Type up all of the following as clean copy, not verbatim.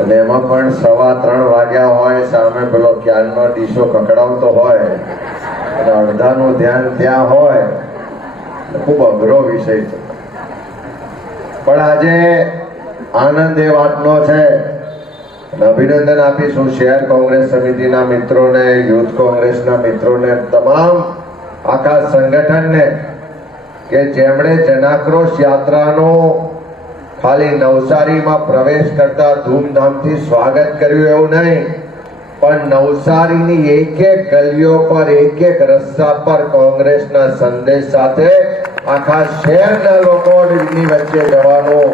અને એમાં પણ 3:15 વાગ્યા હોય, સામે પેલો ક્યારનો ડીશો કકડાવતો હોય અને અડધાનું ધ્યાન ત્યાં હોય, ખૂબ અઘરો વિષય છે. પણ આજે આનંદ એ વાતનો છે, અભિનંદન આપીશું શહેર કોંગ્રેસ સમિતિના મિત્રોને, યુથ કોંગ્રેસના મિત્રોને, તમામ આખા સંગઠનને કે જેમણે જનાક્રોશ યાત્રાનો ખાલી નવસારીમાં પ્રવેશ કરતા ધૂમધામથી સ્વાગત કર્યું એવું નહીં, પણ નવસારીની એક એક ગલીઓ પર, એક એક રસ્તા પર કોંગ્રેસના સંદેશ સાથે આખા શહેરના લોકોની વચ્ચે જવાનું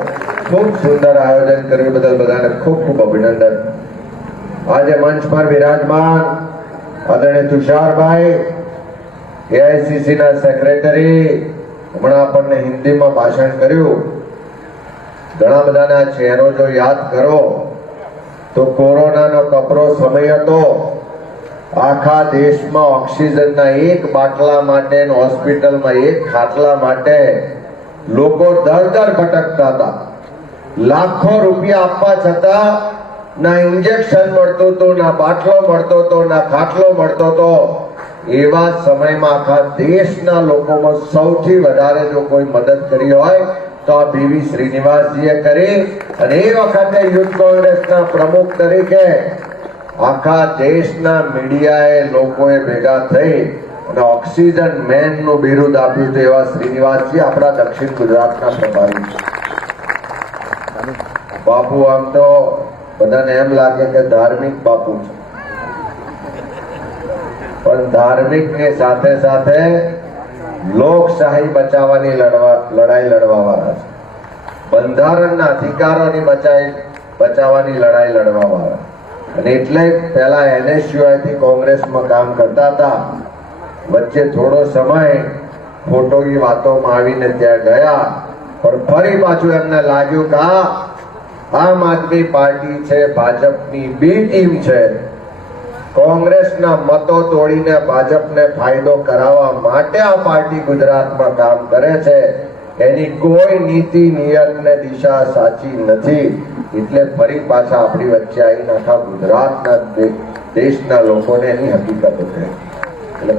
ખૂબ સુંદર આયોજન કર્યું બદલ બધાને ખૂબ ખૂબ અભિનંદન. આજે મંચ પર વિરાજમાન આદરણીય તુષારભાઈ, એઆઈસીસી ના સેક્રેટરી, હમણાં આપણને હિન્દીમાં ભાષણ કર્યું. ઘણા બધાના ચહેરો જો યાદ કરો તો કોરોનાનો કપરો સમય હતો, આખા દેશમાં ઓક્સિજનના એક બાટલા માટે, હોસ્પિટલમાં એક ખાટલા માટે લોકો દર ભટકતા હતા. લાખો રૂપિયા આપવા છતાં ના ઇન્જેક્શન મળતું હતું, ના બાટલો મળતો હતો, ના ખાટલો મળતો હતો. એવા સમયમાં આખા દેશના લોકોમાં સૌથી વધારે જો કોઈ મદદ કરી હોય તો આ બીવી શ્રીનિવાસજીએ કરી. અને એ વખતે યુથ કોંગ્રેસના પ્રમુખ તરીકે આખા દેશના મીડિયાએ, લોકોએ ભેગા થઈ અને ઓક્સિજન મેન નું બિરુદ આપ્યું છે એવા શ્રીનિવાસજી આપણા દક્ષિણ ગુજરાતના પ્રભારી છે. બાપુ આમ તો બધાને એમ લાગે કે ધાર્મિક બાપુ છે, પણ ધાર્મિક ની સાથે સાથે લોકશાહી બચાવવાની લડાઈ લડવા વાળા છે, બંધારણના અધિકારોની બચાવવાની લડાઈ લડવા વાળા. અને એટલે પહેલા NSUI થી કોંગ્રેસમાં કામ કરતા હતા. વચ્ચે થોડો સમય ખોટોની વાતોમાં આવીને ત્યાં ગયા, પણ ફરી પાછું એમને લાગ્યું કે આમ આદમી પાર્ટી છે, ભાજપની બી ટીમ છે, કોંગ્રેસના મતો તોડીને ભાજપને ફાયદો કરાવવા માટે આ પાર્ટી ગુજરાતમાં કામ કરે છે. એની કોઈ નીતિ, નિયત ને દિશા સાચી નથી. એટલે ફરી પાછા આપણી વચ્ચે આવીને આખા ગુજરાતના દેશના લોકોને એની હકીકત છે. એટલે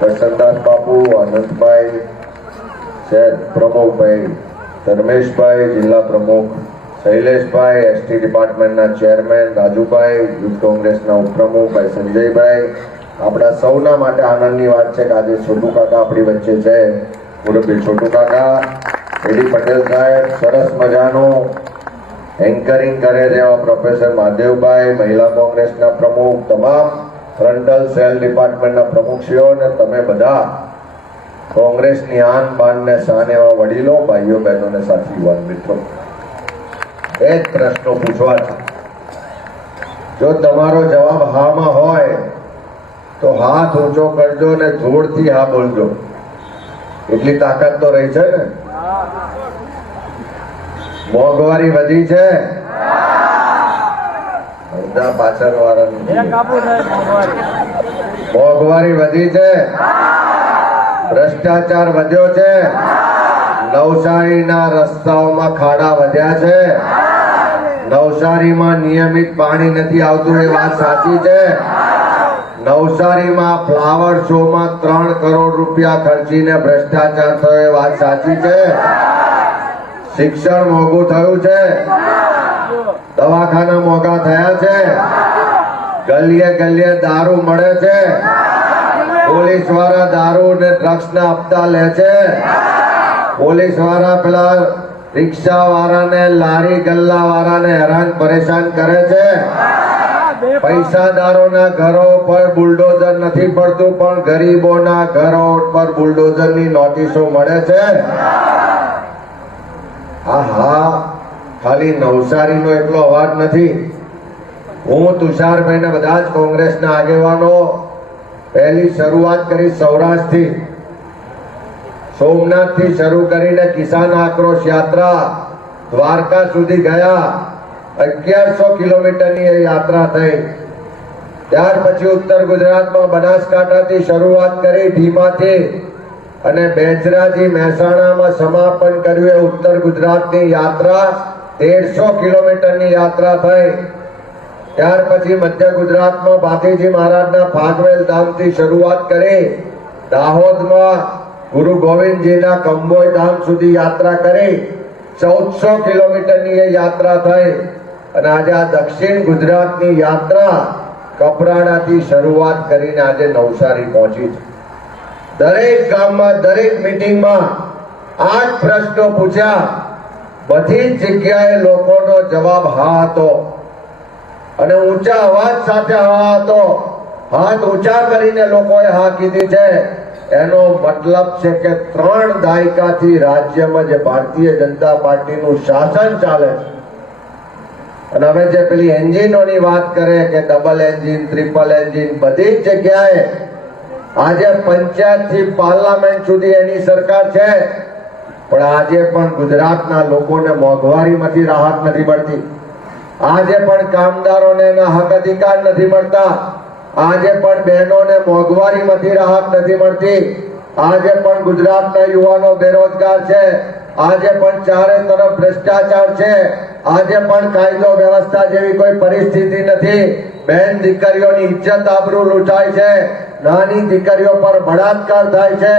કરશનદાસ બાપુ, આનંદભાઈ, શહેર પ્રમુખભાઈ ધર્મેશભાઈ, જિલ્લા પ્રમુખ શૈલેષભાઈ, એસટી ડિપાર્ટમેન્ટના ચેરમેન રાજુભાઈ, યુથ કોંગ્રેસના ઉપપ્રમુખ ભાઈ સંજયભાઈ, આપણા સૌના માટે આનંદની વાત છે કે આજે છોટુ કાકા આપણી વચ્ચે છે. મુરબ્બી છોટુ કાકા, એડી પટેલ સાહેબ, સરસ મજાનું એન્કરિંગ કરે છે એવા પ્રોફેસર મહાદેવભાઈ, મહિલા કોંગ્રેસના પ્રમુખ, તમામ ફ્રન્ટલ સેલ ડિપાર્ટમેન્ટના પ્રમુખશ્રીઓ, અને તમે બધા કોંગ્રેસની આન બાન ને શાન એવા વડીલો, ભાઈઓ બહેનો ને સાથી યુવાન મિત્રો, એ જ પ્રશ્નો પૂછવા છે. જો તમારો જવાબ હામાં હોય તો હાથ ઊંચો કરજો ને જોરથી હા બોલજો. એટલી તાકાત તો રહી છે ને. મોંઘવારી વધી છે, બધા પાછળ વાળા, મોંઘવારી વધી છે, ભ્રષ્ટાચાર વધ્યો છે, નવસારીના રસ્તાઓમાં ખાડા વધ્યા છે, નવસારીમાં નિયમિત પાણી નથી આવતું એ વાત સાચી છે, નવસારીમાં ફ્લાવર શો માં 3 કરોડ રૂપિયા ખર્ચીને ભ્રષ્ટાચાર થયો એ વાત સાચી છે, શિક્ષણ મોંઘું થયું છે, દવાખાના મોંઘા થયા છે, ગલીએ ગલીએ દારૂ મળે છે, પોલીસ વાળા દારૂ ને ડ્રગ્સ ના હપ્તા લે છે, પોલીસ વાળા પેલા રિક્ષા વાળાને, લારી ગલ્લા વાળાને હેરાન પરેશાન કરે છે, પૈસાદારોના ઘરો પર બુલડોઝર નથી પડતું પણ ગરીબોના ઘરો પર બુલડોઝરની નોટિસો મળે છે. હા, ખાલી નવસારીનો એટલો અવાજ નથી. હું તુષારભાઈ ને બધા જ કોંગ્રેસના આગેવાનો પહેલી શરૂઆત કરી સૌરાષ્ટ્રથી, સોમનાથથી શરૂ કરીને કિસાન આક્રોશ યાત્રા દ્વારકા સુધી ગયા. 1100 કિલોમીટરની એ યાત્રા થઈ. ત્યાર પછી ઉત્તર ગુજરાતમાં બનાસકાંઠાથી શરૂઆત કરી, ભીમાથી, અને બેચરાજી મહેસાણામાં સમાપન કર્યું. ઉત્તર ગુજરાતની યાત્રા 150 કિલોમીટરની યાત્રા થઈ. ત્યાર પછી મધ્ય ગુજરાતમાં ભાતીજી મહારાજના ફાગવેલ ધામથી શરૂઆત કરી, દાહોદમાં ગુરુ ગોવિંદજીના કંબોઈ ધામ સુધી યાત્રા કરી. 1400 કિલોમીટરની એ યાત્રા થઈ અને આજે આ દક્ષિણ ગુજરાતની યાત્રા કપરાડાથી શરૂઆત કરીને આજે નવસારી પહોંચી છે. દરેક ગામમાં દરેક મીટિંગમાં આ જ પ્રશ્નો પૂછ્યા. બધી જ જગ્યાએ લોકોનો જવાબ હા હતો અને ઊંચા અવાજ સાથે હા હતો. હાથ ઊંચા કરીને લોકોએ હા કીધી છે. એનો મતલબ છે કે 3 દાયકાથી રાજ્યમાં જે ભારતીય જનતા પાર્ટીનું શાસન ચાલે છે અને હવે જે પેલી એન્જિનોની વાત કરે કે ડબલ એન્જિન, ટ્રિપલ એન્જિન, બધી જ જગ્યાએ આજે પંચાયતથી પાર્લામેન્ટ સુધી એની સરકાર છે, પણ આજે પણ ગુજરાતના લોકોને મોંઘવારીમાંથી રાહત નથી મળતી. આજે પણ કામદારોને એના હક અધિકાર નથી મળતા. આજે પણ બહેનોને મોંઘવારીમાંથી રાહત નથી મળતી. આજે પણ ગુજરાતના યુવાનો બેરોજગાર છે. આજે પણ ચારે તરફ ભ્રષ્ટાચાર છે. આજે પણ કાયદો વ્યવસ્થા જેવી કોઈ પરિસ્થિતિ નથી. બેન દીકરીઓની ઇજ્જત આબરૂ લૂંટાય છે. નાની દીકરીઓ પર બળાત્કાર થાય છે.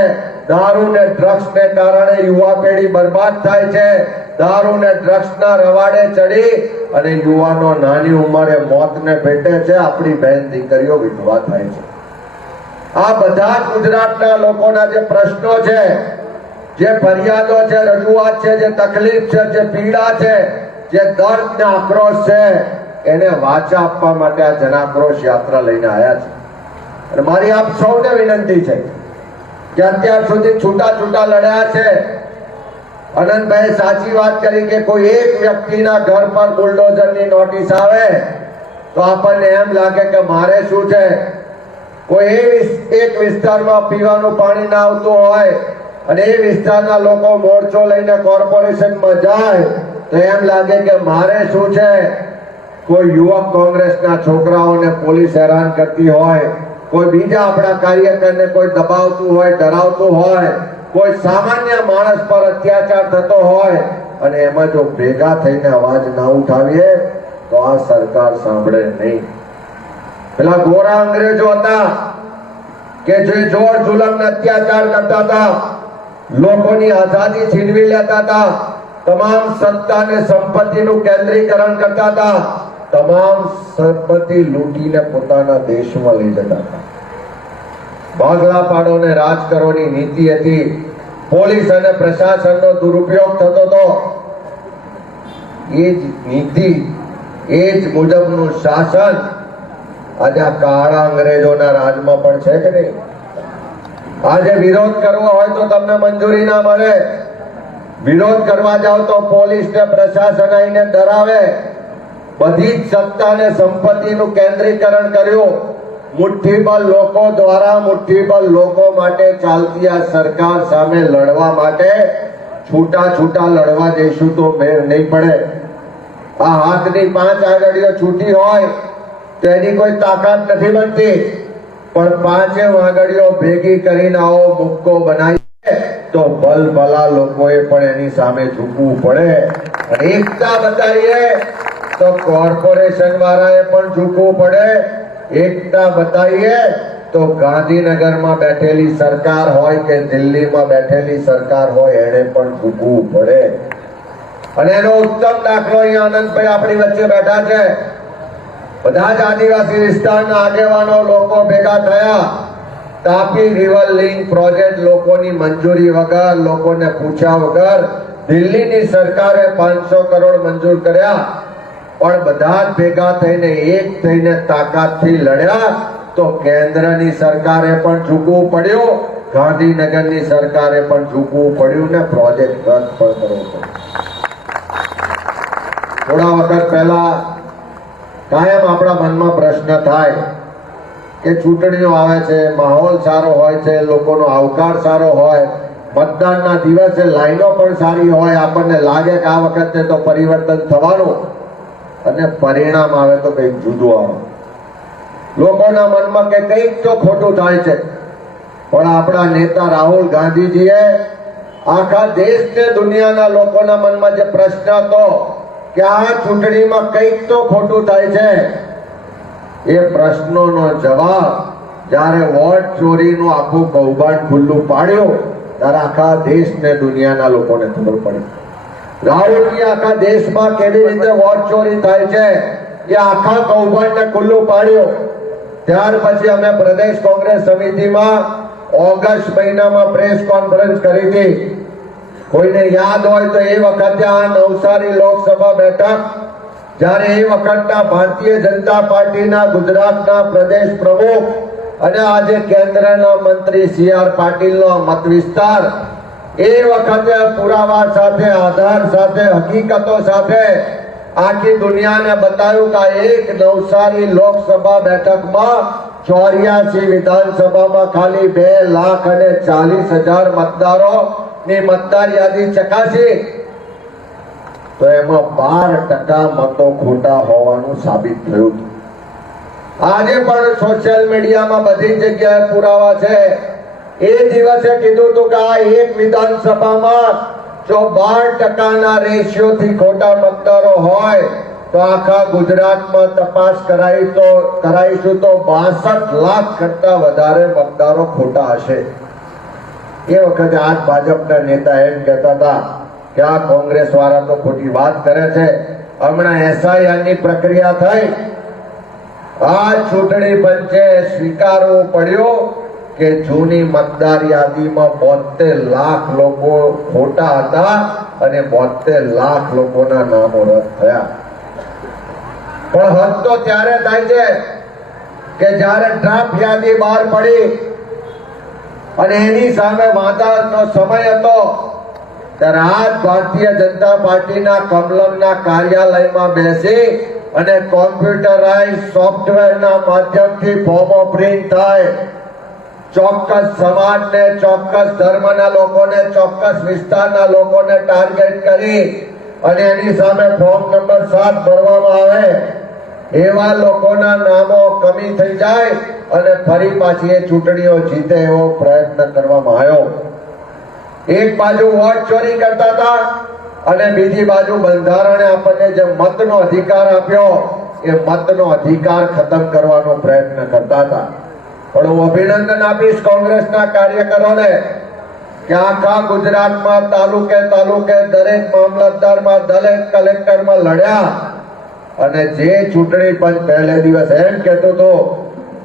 દારૂ ને ડ્રગ્સ ને કારણે યુવા પેઢી બરબાદ થાય છે. દારૂ ને ડ્રગ્સ ના રવાડે ચડી અને યુવાનો નાની ઉંમરે મોતને ભેટે છે. આપણી બેન દીકરીઓ વિધવા થાય છે. આ બધા જ ગુજરાતના લોકોના જે પ્રશ્નો છે, જે ફરિયાદો છે, રજૂઆત છે, જે તકલીફ છે, જે પીડા છે, જે દર્દ ને આક્રોશ છે, એને વાચા આપવા માટે આ જનાક્રોશ યાત્રા લઈને આવ્યા છે. અને મારી આપ સૌને વિનંતી છે કે અત્યાર સુધી છૂટા છૂટા લડ્યા છે. અનંતભાઈ સાચી વાત કરી કે કોઈ એક વ્યક્તિના ઘર પર બુલડોઝરની નોટિસ આવે તો આપણને એમ લાગે કે મારે શું છે. કોઈ એક વિસ્તારમાં પીવાનું પાણી ના આવતું હોય અને એ વિસ્તારના લોકો મોરચો લઈને કોર્પોરેશનમાં જાય તો એમ લાગે કે મારે શું છે. કોઈ યુવક કોંગ્રેસના છોકરાઓને પોલીસ હેરાન કરતી હોય, કોઈ બીજા આપણા કાર્યકરને કોઈ દબાવતું હોય, ડરાવતું હોય, કોઈ સામાન્ય માણસ પર અત્યાચાર થતો હોય અને એમાં જો ભેગા થઈને અવાજ ના ઉઠાવીએ તો આ સરકાર સાંભળે નહીં. પેલા ગોરા અંગ્રેજો હતા કે જે જોર જુલમ ને અત્યાચાર કરતા હતા, લોકોની આઝાદી છીનવી લેતા હતા, તમામ સત્તા અને સંપત્તિનું કેન્દ્રીકરણ કરતા હતા, તમામ સંપત્તિ લૂંટીને પોતાના દેશમાં લઈ જતા હતા. ભાગલા પાડો ને રાજ કરોની નીતિ હતી. પોલીસ અને પ્રશાસનનો દુરુપયોગ થતો હતો. એ જ નીતિ, એ જ મુજબનું શાસન આજે આ કાળા અંગ્રેજોના રાજમાં પણ છે કે નહીં? આજે વિરોધ કરવો હોય તો તમને મંજૂરી ના મળે. વિરોધ કરવા જાવ તો પોલીસ ને પ્રશાસન આવીને ડરાવે. બધી જ સત્તા અને સંપત્તિનું કેન્દ્રીકરણ કર્યું. મુઠ્ઠીબળ લોકો દ્વારા મુઠ્ઠીબળ લોકો માટે ચાલતી આ સરકાર સામે લડવા માટે છૂટા છૂટા લડવા જઈશું તો મેળ નહીં પડે. આ હાથની 5 આંગળીઓ છૂટી હોય તો એની કોઈ તાકાત નથી બનતી, પણ 5 આંગળીઓ ભેગી કરીને આવો મુક્કો બનાવીએ તો ભલભલા લોકોએ પણ એની સામે ઝૂકવું પડે. અને એકતા બતાવીએ તો કોર્પોરેશન વાળાએ પણ ઝૂકવું પડે. એકતા બતાવીએ તો ગાંધીનગરમાં બેઠેલી સરકાર હોય કે દિલ્હીમાં બેઠેલી સરકાર હોય એને પણ ઝૂકવું પડે. અને એનો ઉત્તમ દાખલો અહીંયા આનંદભાઈ આપણી વચ્ચે બેઠા છે. બધા જ આદિવાસી વિસ્તારના આગેવાનો લોકો ભેગા થયા. તાપી રિવર લિંક પ્રોજેક્ટ લોકોની મંજૂરી વગર, લોકોને પૂછ્યા વગર દિલ્હીની સરકારે 500 કરોડ મંજૂર કર્યા. પણ બધા જ ભેગા થઈને એક થઈને તાકાતથી લડ્યા તો કેન્દ્રની સરકારે પણ ઝૂકવું પડ્યું, ગાંધીનગરની સરકારે પણ ઝૂકવું પડ્યું ને પ્રોજેક્ટ રદ પણ કરવો પડ્યો. થોડા વખત પહેલા કાયમ આપણા મનમાં પ્રશ્ન થાય કે ચૂંટણીઓ આવે છે, માહોલ સારો હોય છે, લોકોનો આવકાર સારો હોય, મતદાનના દિવસે લાઈનો પણ સારી હોય, આપણને લાગે કે આ વખતે તો પરિવર્તન થવાનું, અને પરિણામ આવે તો કંઈક જુદું આવે. લોકોના મનમાં કે કંઈક તો ખોટું થાય છે. પણ આપણા નેતા રાહુલ ગાંધીજીએ આખા દેશ ને દુનિયાના લોકોના મનમાં જે પ્રશ્ન હતો કે આ ચૂંટણીમાં કંઈક તો ખોટું થાય છે. એ પ્રશ્નોનો જવાબ જ્યારે વોટ ચોરીનું આખું કૌભાંડ ખુલ્લું પાડ્યું ત્યારે આખા દેશ ને દુનિયાના લોકોને ખબર પડી. રાહુલજી આખા દેશમાં કેવી રીતે વોટ ચોરી થાય છે એ આખા કૌભાંડને ખુલ્લું પાડ્યું. ત્યાર પછી અમે પ્રદેશ કોંગ્રેસ સમિતિમાં ઓગસ્ટ મહિનામાં પ્રેસ કોન્ફરન્સ કરી હતી. કોઈને યાદ હોય તો એ વખતે આ નવસારી લોકસભા બેઠક જ્યારે એ વખતના ભારતીય જનતા પાર્ટીના ગુજરાતના પ્રદેશ પ્રમુખ અને આજે કેન્દ્રના મંત્રી CR પાટીલનો મત વિસ્તાર, એ વખતે પુરાવા સાથે, આધાર સાથે, હકીકતો સાથે આખી દુનિયાને બતાવ્યું કે એક નવસારી લોકસભા બેઠકમાં 84 વિધાનસભામાં ખાલી 2,40,000 મતદારો ની મતદાર યાદી ચકાસી તો એમાં 12% મતો ખોટા હોવાનું સાબિત થયું. આજે પણ સોશિયલ મીડિયામાં બધી જગ્યાએ પુરાવા છે. એ દિવસે કીધું હતું કે આ એક વિધાનસભામાં જો 12% રેશિયોથી ખોટા મતદારો હોય તો આખા ગુજરાતમાં તપાસ કરાઈશું તો 62 લાખ કરતા વધારે મતદારો ખોટા હશે. એ વખતે આજ ભાજપના નેતા એમ કહેતા હતા કે આ કોંગ્રેસ વાળા તો ખોટી વાત કરે છે. હમણાં SIR ની પ્રક્રિયા થઈ, આ ચૂંટણી પંચે સ્વીકારવું પડ્યું કે જૂની મતદાર યાદીમાં 72 લાખ લોકો ખોટા હતા અને 72 લાખ લોકોના નામો રદ થયા. પણ હદ તો ત્યારે થાય છે કે જ્યારે ડ્રાફ્ટ યાદી બહાર પડી અને એની સામે વાંધાનો સમય હતો ત્યારે આજ ભારતીય જનતા પાર્ટીના કમલમના કાર્યાલયમાં બેસી અને કોમ્પ્યુટરાઇઝ સોફ્ટવેરના માધ્યમથી ફોર્મો પ્રિન્ટ થાય. ચોક્કસ સમાજને, ચોક્કસ ધર્મના લોકોને, ચોક્કસ વિસ્તારના લોકોને ટાર્ગેટ કરી અને એની સામે ફોર્મ નંબર 7 ભરવામાં આવે. એવા લોકોના નામો કમી થઈ જાય અને ફરી પાછી એ ચૂંટણીઓ જીતે એવો પ્રયત્ન કરવામાં આવ્યો. એક બાજુ વોટ ચોરી કરતા હતા અને બીજી બાજુ બંધારણે આપણને જે મતનો અધિકાર આપ્યો એ મતનો અધિકાર ખતમ કરવાનો પ્રયત્ન કરતા હતા. પણ હું અભિનંદન આપીશ કોંગ્રેસના કાર્યકરોને કે આખા ગુજરાતમાં તાલુકે દરેક મામલતદારમાં, દરેક કલેક્ટરમાં લડ્યા અને જે ચૂંટણી પંચ પહેલે દિવસ એમ કહેતો હતો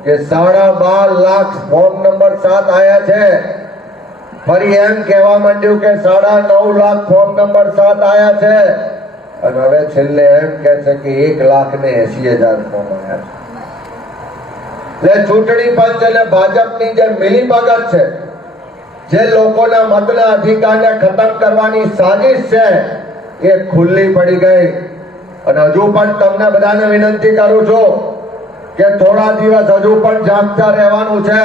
કે 12.5 લાખ ફોર્મ નંબર 7 આયા છે, ફરી એમ કહેવા માંડ્યું કે 9.5 લાખ ફોર્મ નંબર 7 આયા છે અને હવે છેલ્લે એમ કહે છે કે 1,80,000 ફોર્મ આયા છે. એટલે ચૂંટણી પંચ અને ભાજપની જે મિલીભગત છે, જે લોકોના મતના અધિકારને ખતમ કરવાની સાજિશ છે એ ખુલ્લી પડી ગઈ. અને હજુ પણ તમને બધાને વિનંતી કરું છું કે થોડા દિવસ હજુ પણ જાગતા રહેવાનું છે.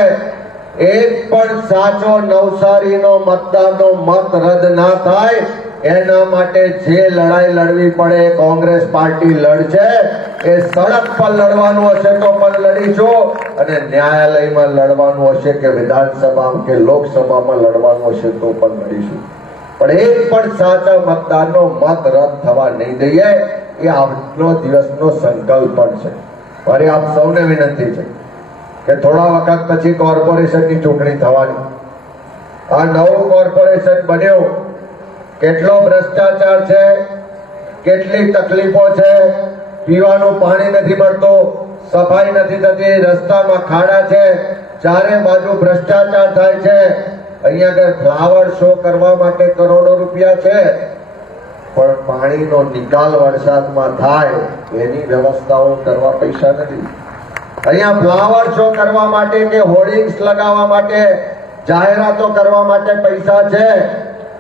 એક પણ સાચો નવસારીનો મતદારનો મત રદ ના થાય એના માટે જે લડાઈ લડવી પડે કોંગ્રેસ પાર્ટી લડશે. એ સડક પર લડવાનું હશે તો પણ લડીશું અને ન્યાયાલયમાં લડવાનું હશે કે વિધાનસભામાં કે લોકસભામાં લડવાનું હશે તો પણ લડીશું. પણ એક પણ સાચા મતદારનો મત રદ થવા નહીં દઈએ એ આજનો દિવસનો સંકલ્પ પણ છે. મારી આપ સૌને વિનંતી છે કે થોડા વખત પછી કોર્પોરેશનની ચૂંટણી થવાની. આ નવું કોર્પોરેશન બન્યું, કેટલો ભ્રષ્ટાચાર છે, કેટલી તકલીફો છે, પીવાનું પાણી નથી મળતું, સફાઈ નથી થતી, રસ્તામાં ખાડા છે, ચારે બાજુ ભ્રષ્ટાચાર થાય છે. અહીંયા આગળ ફ્લાવર શો કરવા માટે કરોડો રૂપિયા છે પણ પાણીનો નિકાલ વરસાદમાં થાય એની વ્યવસ્થાઓ કરવા પૈસા નથી. અહીંયા ફ્લાવર શો કરવા માટે કે હોર્ડિંગ્સ લગાવવા માટે, જાહેરાતો કરવા માટે પૈસા છે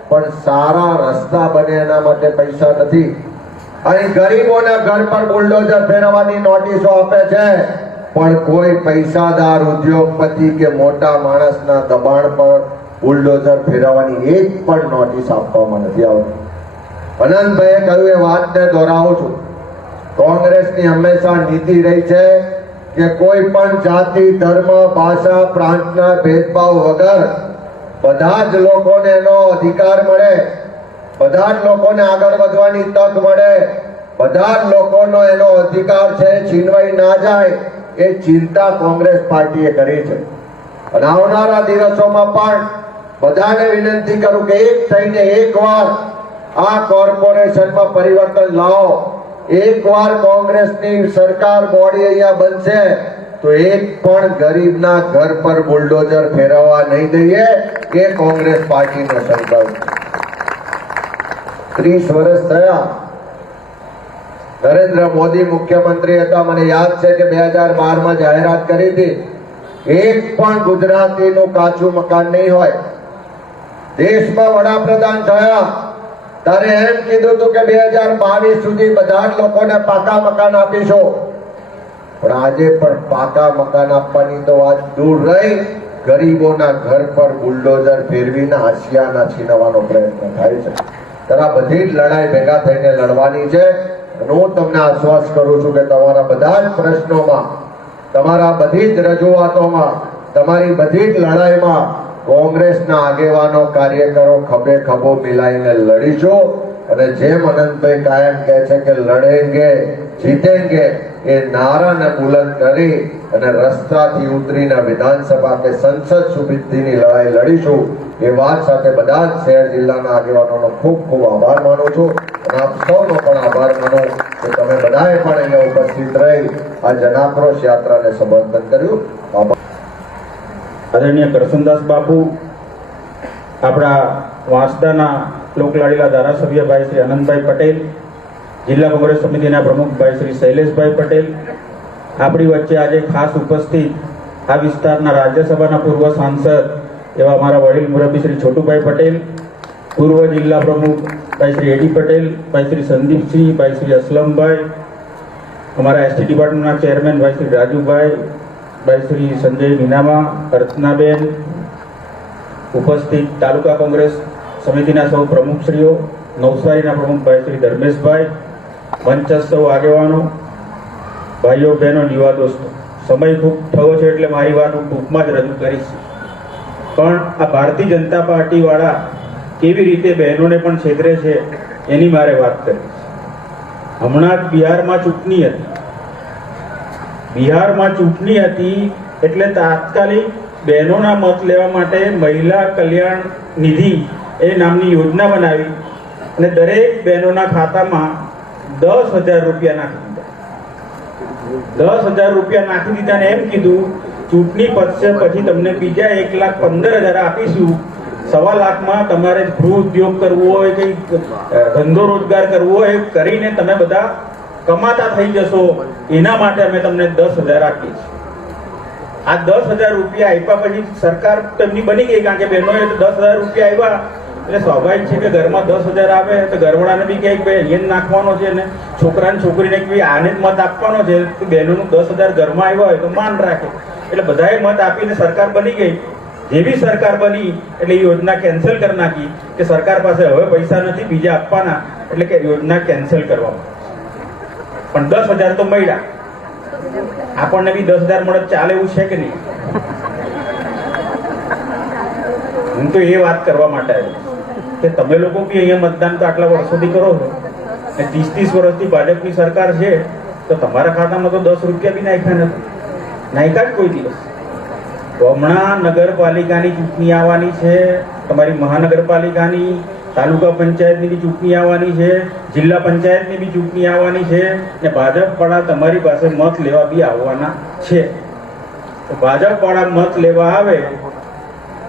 પણ સારા રસ્તા બને એના માટે પૈસા નથી. અહીં ગરીબોના ઘર પર બુલડોઝર ફેરવવાની નોટિસો આપે છે પણ કોઈ પૈસાદાર ઉદ્યોગપતિ કે મોટા માણસના દબાણ પર બુલડોઝર ફેરવવાની એક પણ નોટિસ આપવામાં નથી આવતી. અનંતભાઈએ કહ્યું એ વાતને દોહરાવું છું. કોંગ્રેસની હંમેશા નીતિ રહી છે કે કોઈ પણ જાતિ, ધર્મ, ભાષા, પ્રાંતના ભેદભાવ વગર બધા જ લોકોને એનો અધિકાર મળે, બધા જ લોકોને આગળ વધવાની તક મળે, બધા જ લોકોનો એનો અધિકાર છે, છીનવાઈ ના જાય એ ચિંતા કોંગ્રેસ પાર્ટીએ કરી છે. અને આવનારા દિવસોમાં પણ બધાને વિનંતી કરું કે એક થઈને એકવાર આ કોર્પોરેશનમાં પરિવર્તન લાવો. એકવાર કોંગ્રેસની સરકાર બોડી અહીંયા બનશે તો એક પણ ગરીબના ઘર પર બુલડોઝર ફેરવવા નહીં દઈએ. કે કોંગ્રેસ પાર્ટીનો સંકલ્પ. 30 વર્ષ થયા નરેન્દ્ર મોદી મુખ્યમંત્રી હતા. મને યાદ છે કે 2012માં જાહેરાત કરી હતી, એક પણ ગુજરાતીનું કાચું મકાન નહીં હોય. દેશમાં વડાપ્રધાન થયા ત્યારે એમ કીધું હતું કે 2022 સુધી બધા જ લોકોને પાકા મકાન આપીશું. પણ આજે પણ પાકા મકાન આપવાની તો વાત દૂર રહી, ગરીબોના ઘર પર બુલડોઝર ફેરવીને આશિયાના છીનવાનો પ્રયત્ન થાય છે. ત્યારે આ બધી જ લડાઈ ભેગા થઈને લડવાની છે. હું તમને આશ્વાસ કરું છું કે તમારા બધા જ પ્રશ્નોમાં, તમારા બધી જ રજૂઆતોમાં, તમારી બધી જ લડાઈમાં કોંગ્રેસના આગેવાનો કાર્યકરો ખભે ખભો મિલાઈને લડીશું. અને જેમ અનંતભાઈ કાયમ કહે છે કે લડેંગે જીતેંગે, એ નારાને બુલંદ કરી અને રસ્તાથી ઉતરીને વિધાનસભા કે સંસદ સુધીની લડાઈ લડીશું. એ વાત સાથે બધા જ શહેર જિલ્લાના આગેવાનોનો ખૂબ ખૂબ આભાર માનું છું. અને આપ સૌનો પણ આભાર માનું કે તમે બધાએ પણ અહીંયા ઉપસ્થિત રહી આ જનાક્રોશ યાત્રાને સમર્થન કર્યું. આદરણીય કરશનદાસ બાપુ, આપણા વાંસદાના લોકલાડીલા ધારાસભ્ય ભાઈ શ્રી અનંતભાઈ પટેલ, જિલ્લા કોંગ્રેસ સમિતિના પ્રમુખ ભાઈ શ્રી શૈલેષભાઈ પટેલ, આપણી વચ્ચે આજે ખાસ ઉપસ્થિત આ વિસ્તારના રાજ્યસભાના પૂર્વ સાંસદ એવા અમારા વડીલ મુરબ્બી શ્રી છોટુભાઈ પટેલ, પૂર્વ જિલ્લા પ્રમુખ ભાઈ શ્રી એડી પટેલ, ભાઈ શ્રી સંદીપસિંહ, ભાઈ શ્રી અસલમભાઈ, અમારા એસટી ડિપાર્ટમેન્ટના ચેરમેન ભાઈ શ્રી રાજુભાઈ, ભાઈ શ્રી સંજય મીનામા, અર્ચનાબેન, ઉપસ્થિત તાલુકા કોંગ્રેસ સમિતિના સૌ પ્રમુખશ્રીઓ, નવસારીના પ્રમુખ ભાઈ શ્રી ધર્મેશભાઈ, મંચસ્થ સૌ આગેવાનો, ભાઈઓ બહેનો, યુવા દોસ્તો, સમય ખૂબ થયો છે એટલે મારી વાત હું ટૂંકમાં જ રજૂ કરીશ. પણ આ ભારતીય જનતા પાર્ટી વાળા કેવી રીતે બહેનોને પણ છેતરે છે એની મારે વાત કરીશ. હમણાં જ બિહારમાં ચૂંટણી હતી એટલે તાત્કાલિક બહેનોના મત લેવા માટે મહિલા કલ્યાણ નિધિ એ નામની યોજના બનાવી અને દરેક બહેનોના ખાતામાં 10,000 રૂપિયા નાખી દીધા. 10,000 રૂપિયા નાખી દીધા ને એમ કીધું ચૂંટણી પતશે પછી તમને બીજા 1,15,000 આપીશું. 1.25 લાખમાં તમારે ગૃહ ઉદ્યોગ કરવો હોય કે ધંધો રોજગાર કરવો હોય કરીને તમે બધા કમાતા થઈ જશો. એના માટે અમે તમને 10,000 આપીએ છીએ. આ 10,000 રૂપિયા આપ્યા પછી સરકાર તેમની બની ગઈ, કારણ કે બહેનોએ 10,000 રૂપિયા આવ્યા એટલે સ્વાભાવિક છે કે ઘરમાં 10,000 આવે તો ઘરવાળાને બી કહે કે ભાઈ અહીંયા નાખવાનો છે ને છોકરાને છોકરીને કે ભાઈ આને જ મત આપવાનો છે. બહેનોનું 10,000 ઘરમાં આવ્યા હોય તો માન રાખે એટલે બધાએ મત આપીને સરકાર બની ગઈ. જેવી સરકાર બની એટલે યોજના કેન્સલ કરી નાખી કે સરકાર પાસે હવે પૈસા નથી બીજા આપવાના, એટલે કે યોજના કેન્સલ કરવામાં. પણ 10,000 તો મળ્યા. આપણને બી 10,000 મળે ચાલે એવું છે કે નહીં? હું તો એ વાત કરવા માટે આવ્યો કે તમે લોકો બી અહીંયા મતદાન તો આટલા વર્ષોથી કરો છો અને 30 વર્ષથી ભાજપની સરકાર છે તો તમારા ખાતામાં તો 10 રૂપિયા બી નાખ્યા નથી, નાખ્યા જ કોઈ દિવસ. તો હમણાં નગરપાલિકાની ચૂંટણી આવવાની છે, તમારી મહાનગરપાલિકાની, તાલુકા પંચાયતની બી ચૂંટણી આવવાની છે, જિલ્લા પંચાયતની બી ચૂંટણી આવવાની છે ને ભાજપ વાળા તમારી પાસે મત લેવા બી આવવાના છે. તો ભાજપ વાળા મત લેવા આવે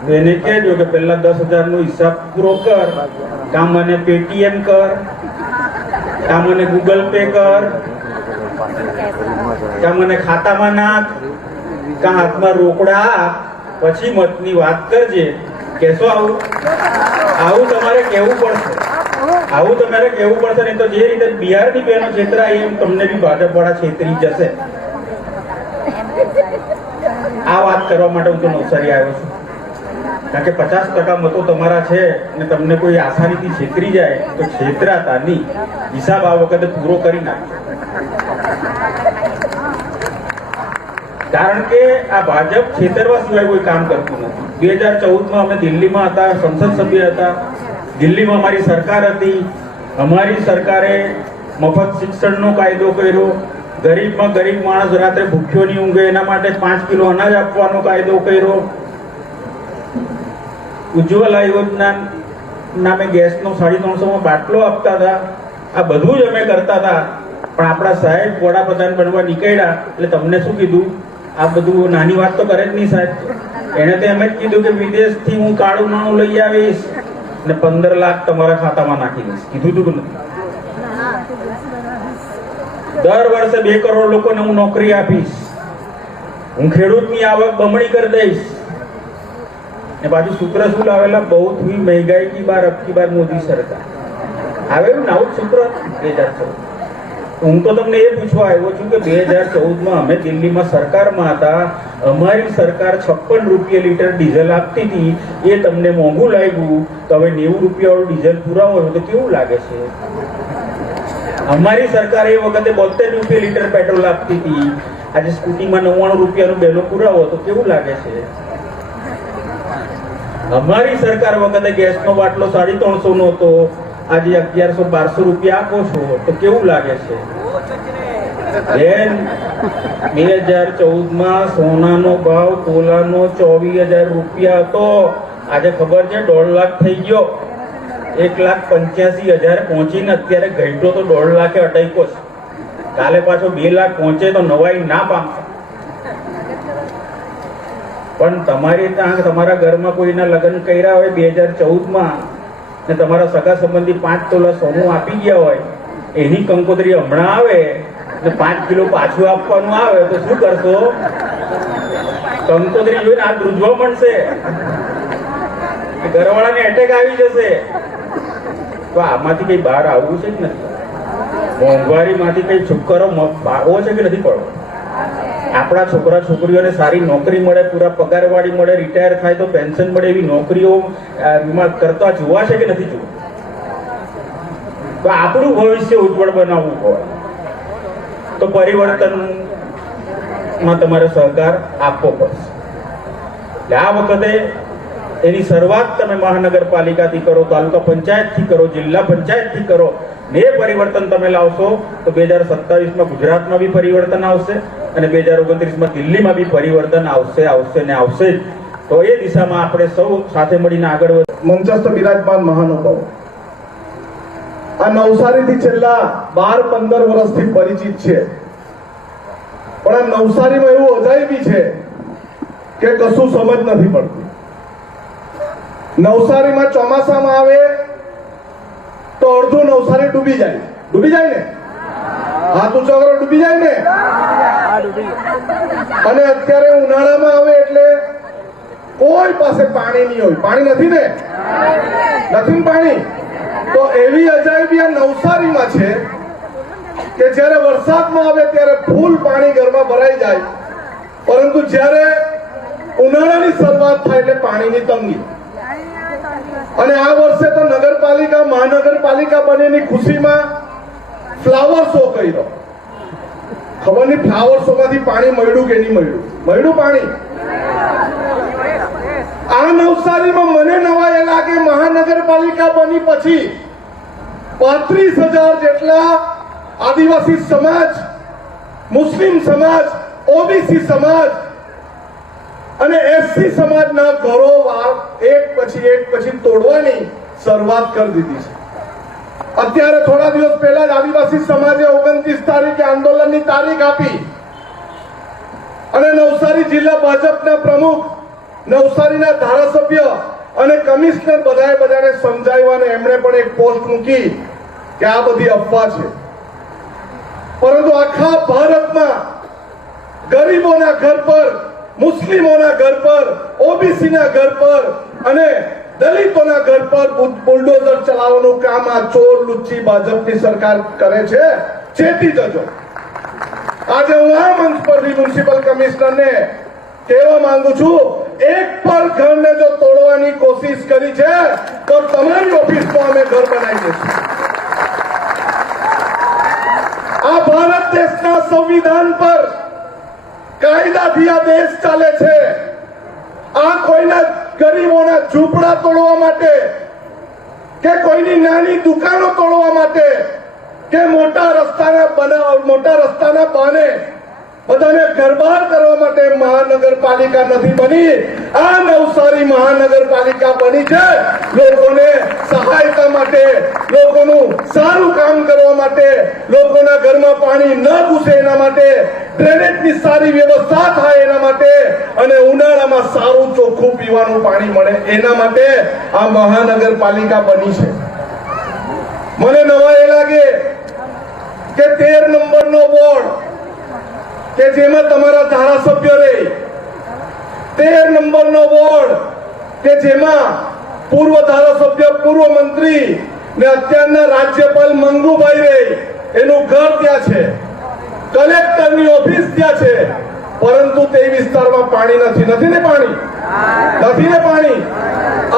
તો એને કહેજો કે પહેલા 10,000 નો હિસાબ પૂરો કર, કાં મને પેટીએમ કર, કાં મને ગૂગલ પે કર, કાં મને ખાતામાં નાખ, કાં હાથમાં રોકડા, પછી મતની વાત કરજે. કેશો આવું તમારે કહેવું પડશે. આવું તમારે કહેવું પડશે નહીં તો જે રીતે બિહારની બહેનો છેતરાય એમ તમને બી ભાજપ વાળા છેતરી જશે. આ વાત કરવા માટે હું તો નવસારી આવ્યો છું, કારણ કે 50% મતો તમારા છે અને તમને કોઈ આસાનીથી છેતરી જાય તો છેતરાતા નહીં. હિસાબ આ વખતે પૂરો કરી નાખજો, કારણ કે આ ભાજપ છેતરવા સિવાય કોઈ કામ કરતું નથી. 2014માં અમે દિલ્હીમાં હતા, સંસદ સભ્ય હતા, દિલ્હીમાં અમારી સરકાર હતી. અમારી સરકારે મફત શિક્ષણનો કાયદો કર્યો, ગરીબમાં ગરીબ માણસ રાત્રે ભૂખ્યો નહીં ઊંઘે એના માટે 5 કિલો અનાજ આપવાનો કાયદો કર્યો, ઉજ્જવલા યોજના નામે ગેસનો 350 બાટલો આપતા હતા. આ બધું જ અમે કરતા હતા. પણ આપણા સાહેબ વડાપ્રધાન બનવા નીકળ્યા એટલે તમને શું કીધું? આ બધું નાની વાત તો કરે જ નહીં સાહેબ. એને તો એમ જ કીધું કે વિદેશથી હું કાળું નાણું લઈ આવીશ ને 15 લાખ તમારા ખાતામાં નાખી દઈશ. કીધું તું કે નથી? દર વર્ષે 2 કરોડ લોકોને હું નોકરી આપીશ, હું ખેડૂતની આવક બમણી કરી દઈશ. ને પાછું સૂત્ર શું લાવેલા? બહુત હુઈ મહેંગાઈ કી બાર અબ કી બાર મોદી સરકાર. આવેલું ને આવું સૂત્ર 2014. હું તો તમને એ પૂછવા આવ્યો છું કે 2014માં અમે દિલ્હીમાં સરકારમાં હતા, અમારી સરકાર 56 રૂપિયા લીટર ડીઝલ આપતી હતી. એ તમને મોંઘું લાગ્યું તો હવે 90 રૂપિયાવાળું ડીઝલ પુરાવો તો કેવું લાગે છે? અમારી સરકાર એ વખતે 72 રૂપિયા લીટર પેટ્રોલ આપતી હતી, આજે સ્કૂટીમાં 99 રૂપિયાનો બેનો પુરાવો તો કેવું લાગે છે? અમારી સરકાર વખતે ગેસનો બાટલો 350 નો હતો, આજે 1100-1200 રૂપિયા આપો છો તો કેવું લાગે છે? 2014માં સોનાનો ભાવ તોલાનો 24,000 રૂપિયા હતો, આજે ખબર છે 1.5 લાખ થઈ ગયો. 1,85,000 પહોંચીને અત્યારે ઘટ્યો તો 1.5 લાખે અટક્યો છે. કાલે પાછો 2 લાખ પહોંચે તો નવાઈ ના પામશે. પણ તમારી ત્યાં તમારા ઘરમાં કોઈના લગ્ન કર્યા હોય 2014માં ને તમારા સગા સંબંધી 5 તોલા સોનું આપી ગયા હોય, એની કંકોત્રી હમણાં આવે ને 5 કિલો પાછું આપવાનું આવે તો શું કરશો? કંકોત્રી જોઈને આ ધ્રુજવા મળશે, ઘરવાળાને એટેક આવી જશે. તો આમાંથી કઈ બહાર આવવું છે કે નથી? મોંઘવારીમાંથી કઈ છુટકારો પાડવો છે કે નથી પડવો? આપણા છોકરા છોકરીઓને સારી નોકરી મળે, પૂરા પગારવાળી મળે, રિટાયર થાય તો પેન્શન મળે, એવી નોકરીઓ કરતા જોવા છે કે નથી જોવા? તો આપણું ભવિષ્ય ઉજ્જવળ બનાવવું હોય તો પરિવર્તનમાં તમારે સહકાર આપવો પડશે. એટલે આ વખતે એની શરૂઆત તમે મહાનગરપાલિકાથી કરો, તાલુકા પંચાયતથી કરો, જિલ્લા પંચાયતથી કરો ને એ પરિવર્તન તમે લાવશો તો 2027માં ગુજરાતમાં બી પરિવર્તન આવશે અને 2029માં દિલ્હીમાં બી પરિવર્તન આવશે ને આવશે જ. તો એ દિશામાં આપણે સૌ સાથે મળીને આગળ મંચસ્થ બિરાજમાન મહાનુભાવો, આ નવસારીથી છેલ્લા 12-15 વર્ષથી પરિચિત છે. પણ આ નવસારીમાં એવું અજાયબી છે કે કશું સમજ નથી પડતી. નવસારીમાં ચોમાસામાં આવે તો અડધું નવસારી ડૂબી જાય ને? હાથ ઊંચો કરો, ડૂબી જાય ને? અને અત્યારે ઉનાળામાં આવે એટલે કોઈ પાસે પાણી નહીં હોય. પાણી નથી ને? નથી પાણી. તો એવી અજાયબી આ નવસારીમાં છે કે જ્યારે વરસાદમાં આવે ત્યારે ફૂલ પાણી ઘરમાં ભરાઈ જાય, પરંતુ જ્યારે ઉનાળાની શરૂઆત થાય એટલે પાણીની તંગી. અને આ વર્ષે તો નગરપાલિકા મહાનગરપાલિકા બનેની ખુશીમાં ફ્લાવર શો કર્યો. ખબર નહીં ફ્લાવર શો માંથી પાણી મળ્યું કે નહીં મળ્યું? મળ્યું પાણી. આ નવસારીમાં મને નવાઈ એ લાગે, મહાનગરપાલિકા બની પછી 35,000 જેટલા આદિવાસી સમાજ, મુસ્લિમ સમાજ, ઓબીસી સમાજ અને એસસી સમાજના ઘરો એક પછી તોડવાની શરૂઆત કરી દીધી છે. અત્યારે થોડા દિવસ પહેલા જ આદિવાસી સમાજે 29 તારીખે આંદોલનની તારીખ આપી અને નવસારી જિલ્લા ભાજપના પ્રમુખ, નવસારીના ધારાસભ્ય અને કમિશનર બધાને સમજાવ્યા અને એમણે પણ એક પોસ્ટ મૂકી કે આ બધી અફવા છે. પરંતુ આખા ભારતમાં ગરીબોના ઘર પર, મુસ્લિમોના ઘર પર, ઓબીસીના ઘર પર અને દલિતોના ઘર પર બુલડોઝર ચલાવવાનું કામ આ ચોર લુચ્ચી ભાજપની સરકાર કરે છે. ચેતી જજો. આજે હું આ મંચ પરથી મ્યુનિસિપલ કમિશનરને કહેવા માંગુ છું, એક પણ ઘરને જો તોડવાની કોશિશ કરી છે તો તમારી ઓફિસમાં અમે ઘર બનાવી દઈશું. આ ભારત દેશના સંવિધાન પર કાયદાથી આ દેશ ચાલે છે. આ કોઈના ગરીબોના ઝૂંપડા તોડવા માટે કે કોઈની નાની દુકાનો તોડવા માટે કે મોટા રસ્તાના બહાને બધાને ઘરબાર કરવા માટે મહાનગરપાલિકા નથી બની. આ નવસારી મહાનગરપાલિકા બની છે લોકોને સહાયતા માટે, લોકોનું સારું કામ કરવા માટે, લોકોના ઘરમાં પાણી ન ઘૂસે એના માટે, ડ્રેનેજની સારી વ્યવસ્થા થાય એના માટે અને ઉનાળામાં સારું ચોખ્ખું પીવાનું પાણી મળે એના માટે આ મહાનગરપાલિકા બની છે. મને નવાઈ લાગે કે 13 નંબરનો વોર્ડ કે જેમાં તમારા ધારાસભ્ય રહે, 13 નંબરનો વોર્ડ કે જેમાં પૂર્વ ધારાસભ્ય, પૂર્વ મંત્રી ને અત્યારના રાજ્યપાલ મંગુભાઈ રહે, એનું ઘર ત્યાં છે, કલેક્ટરની ઓફિસ ત્યાં છે, પરંતુ તે વિસ્તારમાં પાણી નથી ને પાણી.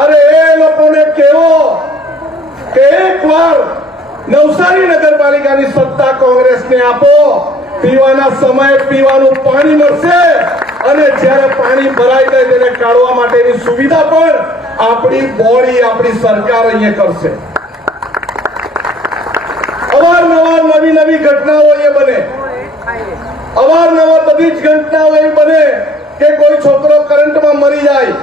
અરે એ લોકોને કેવો કે એકવાર નવસારી નગરપાલિકાની સત્તા કોંગ્રેસને આપો, પીવાના સમયે પીવાનું પાણી મળશે અને જ્યારે પાણી ભરાઈ જાય તેને કાઢવા માટેની સુવિધા પણ આપણી બોડી, આપણી સરકાર અહીંયા કરશે. અવારનવાર નવી ઘટનાઓ એ બને, અવારનવાર બધી જ ઘટનાઓ એ બને કે કોઈ છોકરો કરંટમાં મરી જાય.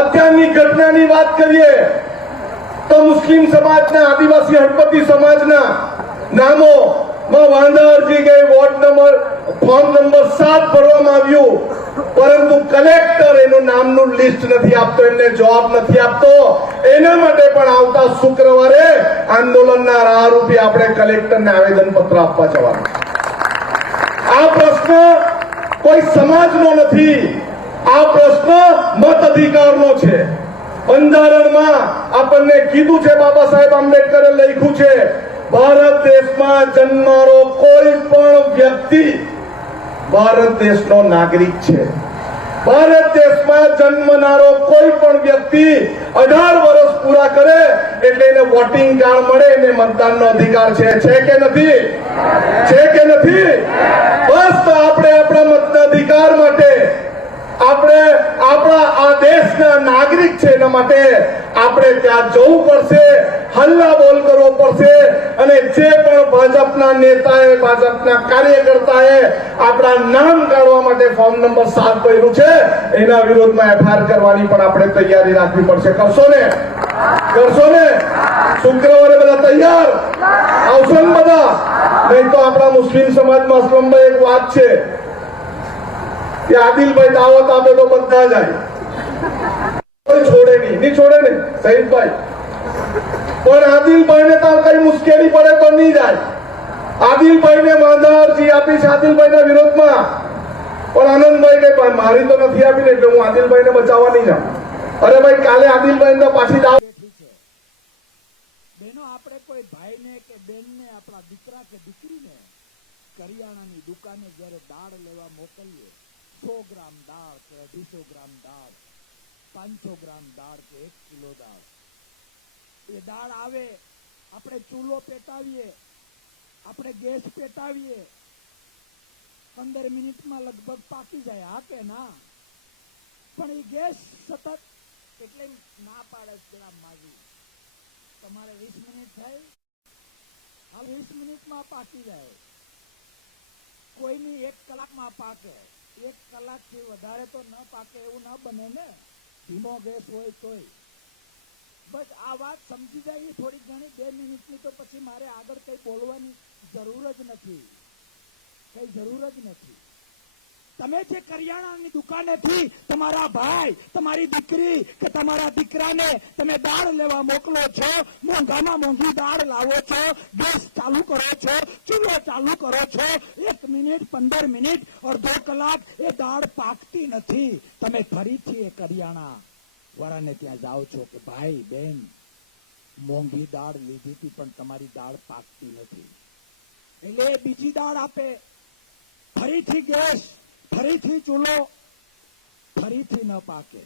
અત્યારની ઘટનાની વાત કરીએ તો મુસ્લિમ સમાજના, આદિવાસી હળપતિ સમાજના નામો વાંધા અરજી ગઈ, ફોર્મ નંબર 7 ભરવામાં આવ્યું, પરંતુ કલેક્ટર એનું નામનું લિસ્ટ નથી આપતો, એમને જવાબ નથી આપતો. એના માટે પણ આવતા શુક્રવારે આંદોલનના રાહરૂપે આપણે કલેક્ટરને આવેદન પત્ર આપવા જવાનું. આ પ્રશ્ન કોઈ સમાજનો નથી, આ પ્રશ્ન મત અધિકારનો છે. બંધારણમાં આપણને કીધું છે, બાબા સાહેબ આંબેડકરે લખ્યું છે, ભારત દેશમાં જન્મનારો કોઈ પણ વ્યક્તિ ભારત દેશનો નાગરિક છે. ભારત દેશમાં જન્મનારો કોઈ પણ વ્યક્તિ 18 વર્ષ પૂરા કરે એટલે એને વોટિંગ કાર્ડ મળે, એને મતદાનનો અધિકાર છે કે નથી? બસ તો આપણે આપણા મતના અધિકાર માટે, આપણે આપણા આ દેશના નાગરિક છે એના માટે આપણે ત્યાં જવું પડશે, હલ્લા બોલ કરવો પડશે અને જે પણ ભાજપના નેતાએ, ભાજપના કાર્યકર્તાએ આપણા નામ કાઢવા માટે ફોર્મ નંબર 7 ભર્યું છે એના વિરોધમાં એફઆઈઆર કરવાની પણ આપણે તૈયારી રાખવી પડશે. કરશો ને? શુક્રવારે બધા તૈયાર આવશો ને બધા? નહીં તો આપણા મુસ્લિમ સમાજમાં અસલમભાઈ એક વાત છે કે આદિલભાઈ દાવત આપે તો બધા જાય, કોઈ છોડે નહીં છોડે ને શહીદભાઈ, પણ આદિલભાઈ ને તાર કઈ મુશ્કેલી પડે તો નહીં જાય. આદિલભાઈ ને વાંધા અરજી આપી છે આદિલભાઈ ના વિરોધમાં, પણ આનંદભાઈ કે મારી તો નથી આપી ને એટલે હું આદિલભાઈ ને બચાવવા નહીં જાઉં. અરે ભાઈ કાલે આદિલભાઈ ને પાછી દાવ. બેનો, આપણે કોઈ ભાઈને કે બેનને, આપણા દીકરા કે દીકરીને કરિયાણાની દુકાને જ્યારે દાળ લેવા મોકલીએ, 100 ગ્રામ દાળ કે 250 ગ્રામ દાળ, 500 ગ્રામ દાળ કે 1 કિલો દાળ, એ દાળ આવે, આપણે ચૂલો પેટાવીએ, આપણે ગેસ પેટાવીએ, 15 મિનિટમાં લગભગ પાકી જાય, હા કે ના? પણ એ ગેસ સતત એટલે ના પાડે જરા માગી, તમારે 20 મિનિટ થાય, હા 20 મિનિટમાં પાકી જાય. કોઈની 1 કલાકમાં પાકે, 1 કલાકથી વધારે તો ન પાકે એવું ના બને ને, ધીમો ગેસ હોય તોય. બસ આ વાત સમજી જાય થોડી ઘણી 2 મિનિટની, તો પછી મારે આગળ કઈ બોલવાની જરૂર જ નથી. તમે જે કરિયાણાની દુકાનેથી તમારા ભાઈ, તમારી દીકરી કે તમારા દીકરાને તમે દાળ લેવા મોકલો છો, મોંઘામાં મોંઘી દાળ લાવો છો, ગેસ ચાલુ કરો છો, ચૂલો ચાલુ કરો છો, 1 મિનિટ 15 મિનિટ અડધો કલાક એ દાળ પાકતી નથી. તમે ફરીથી એ કરિયાણા વાળાને ત્યાં જાઓ છો કે ભાઈ બેન, મોંઘી દાળ લીધી હતી પણ તમારી દાળ પાકતી નથી, એટલે બીજી દાળ આપે, ફરીથી ગેસ, ફરીથી ચૂલો, ફરીથી ન પાકે.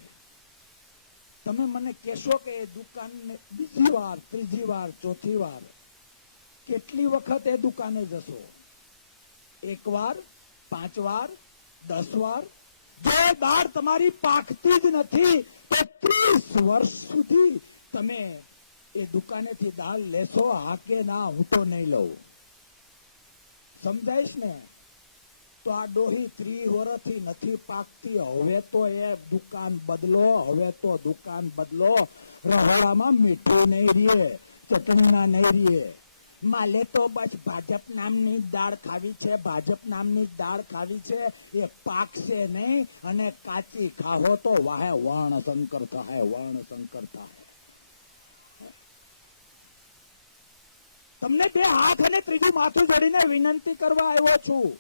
તમે મને કહેશો કે એ દુકાનને બીજી વાર, ત્રીજી વાર, ચોથી વાર કેટલી વખત એ દુકાને જશો? 1 વાર, 5 વાર, 10 વાર? જો દાળ તમારી પાકતી જ નથી તો 30 વર્ષ સુધી તમે એ દુકાનેથી દાળ લેશો હા કે ના? હું તો નહીં લઉં. સમજાઈશ ને? તો આ ડોહી 30 વર્ષથી નથી પાકતી. હવે તો એ દુકાન બદલો, હવે તો દુકાન બદલો. રહોડામાં મીઠું નહીં રીએ, ચટણીના નહીં રીએ. માલે તો બસ ભાજપ નામની દાળ ખાવી છે, ભાજપ નામની દાળ ખાવી છે. એ પાકશે નહીં અને કાચી ખાવો તો વાહે વર્ણ શંકર થાય, વર્ણ શંકર થાય. તમને બે હાથ અને ત્રીજું માથું જોડીને વિનંતી કરવા આવ્યો છું.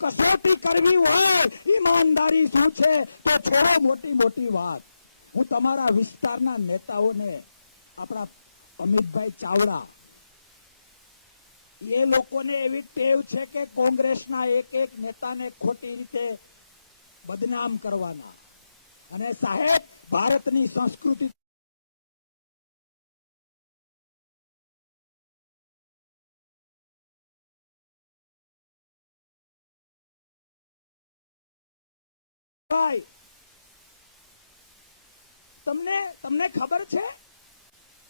કસોટી કરવી હોય, ઈમાનદારી શું છે તો છોડો મોટી મોટી વાત. હું તમારા વિસ્તારના નેતાઓને, આપણા અમિતભાઈ ચાવડા, એ લોકોને એવી ટેવ છે કે કોંગ્રેસના એક એક નેતાને ખોટી રીતે બદનામ કરવાના. અને સાહેબ, ભારતની સંસ્કૃતિ તમને ખબર છે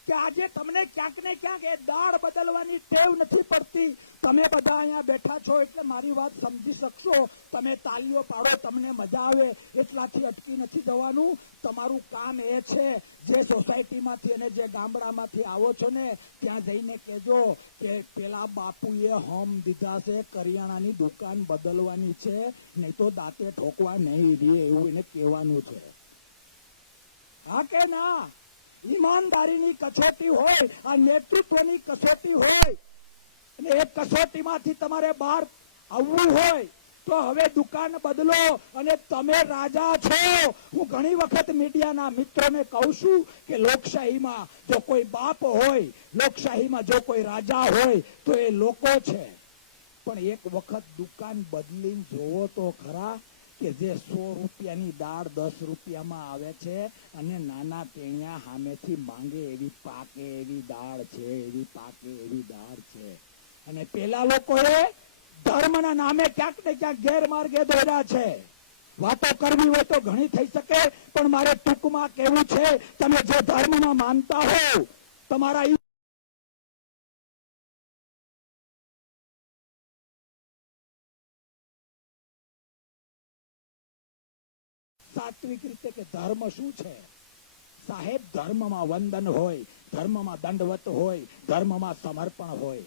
કે આજે તમને ક્યાંક ને ક્યાંક એ દાળ બદલવાની ટેવ નથી પડતી. તમે બધા અહીંયા બેઠા છો એટલે મારી વાત સમજી શકશો. તમે તાલીઓ પાડો, તમને મજા આવે એટલાથી અટકી નથી જવાનું. તમારું કામ એ છે, જે સોસાયટીમાંથી અને જે ગામડામાંથી આવો છો ને ત્યાં જઈને કહેજો કે પેલા બાપુએ હોમ દીધા છે, કરિયાણાની દુકાન બદલવાની છે, નહીં તો દાંતે ઠોકવા નહીં દે, એવું એને કહેવાનું છે. હા કે ના? ઈમાનદારીની કસોટી હોય, આ નેતૃત્વની કસોટી હોય, અને એ કસોટીમાંથી તમારે બહાર આવવું હોય તો હવે દુકાન બદલો અને તમે રાજા છો. હું ઘણી વખત મીડિયાના મિત્રોને કહું છું કે લોકશાહીમાં જો કોઈ બાપ હોય, લોકશાહીમાં જો કોઈ રાજા હોય તો એ લોકો છે. પણ એક વખત દુકાન બદલીને જોવો તો ખરા કે જે 100 રૂપિયાની દાળ 10 રૂપિયામાં આવે છે અને નાના ટેણિયા સામેથી માંગે એવી પાકે એવી દાળ છે, એવી પાકે એવી દાળ છે. અને પેલા લોકોએ ધર્મના નામે ક્યાંક ને ક્યાંક ગેરમાર્ગે દોર્યા છે. વાતો કરવી હોય તો ઘણી થઈ શકે, પણ મારે ટૂંકમાં કહેવું છે, તમે જે ધર્મમાં માનતા હો, તમારા સાત્વિક રીતે કે ધર્મ શું છે? સાહેબ, ધર્મમાં વંદન હોય, ધર્મમાં દંડવત હોય, ધર્મમાં સમર્પણ હોય.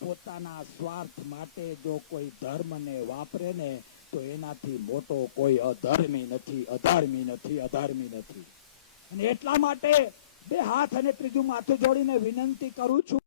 પોતાના સ્વાર્થ માટે જો કોઈ ધર્મને વાપરે ને તો એનાથી મોટો કોઈ અધર્મી નથી, અધર્મી નથી, અધર્મી નથી. અને એટલા માટે બે હાથ અને ત્રીજું માથું જોડીને વિનંતી કરું છું